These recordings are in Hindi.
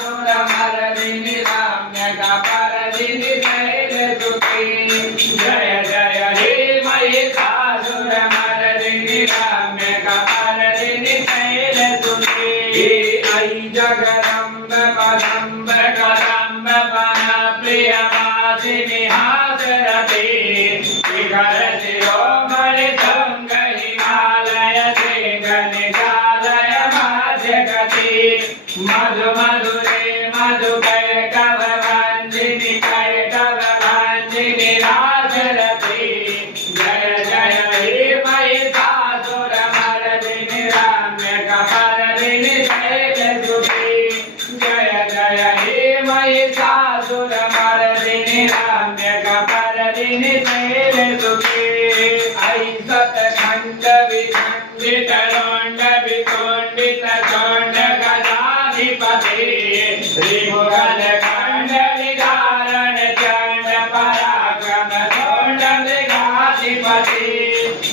महिषासुरमर्दिनि रम्यकपर्दिनि शैलसुते जय जय हे महिषासुरमर्दिनि रम्यकपर्दिनि शैलसुते ऐ जगदम्ब पदम्ब कदम्ब प्रियवासिनि हासरते विकर शिरोमणि तुंग हिमालय शृंगनिकालय माध्यगति मधु मधुरे मधुकैटभवाञ्जिनि कैटभवाञ्जिनि राजरते जय जय हे महिषासुरमर्दिनि रम्यकपर्दिनि शैलसुते जय जय हे महिषासुरमर्दिनि रम्यकपर्दिनि शैलसुते ऐ सतखण्ड विखण्डित रोण्ड विकोण्डित चण्ड गदाधिपते त्रिभुवन खण्ड विदारण चण्ड पराक्रम चण्ड मृगाधिपते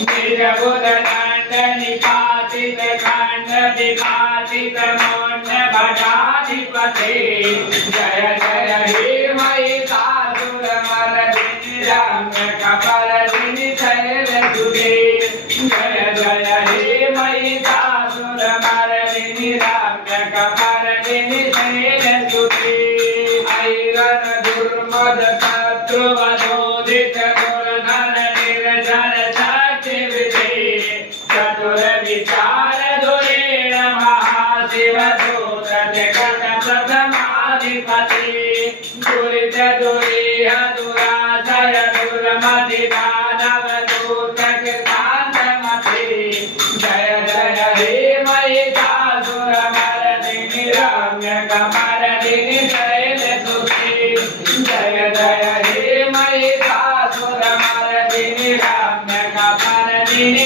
निजबुध दण्ड निपातित खण्ड विपातित मोण्ड भटाधिपते जय जय हे महिषासुरमर्दिनि रम्यकपर्दिनि शैलसुते जय जय हे महिषासुरमर्दिनि रम्यकपर्दिनि शैलसुते ऐरन दुर्मद शत्रुवधोदित दुर्धन निर्जन शक्तिविते चतुर विचार धुरेण महाशिव दूत जगत प्रथमाधिपति दुरित दुरीह दुराशय दुर्मति दानव दूत कृतान्तमते जय जय हे महिषासुरमर्दिनि रम्यकपर्दिनि शैलसुते जय जय हे महिषासुरमर्दिनि रम्यकपर्दिनि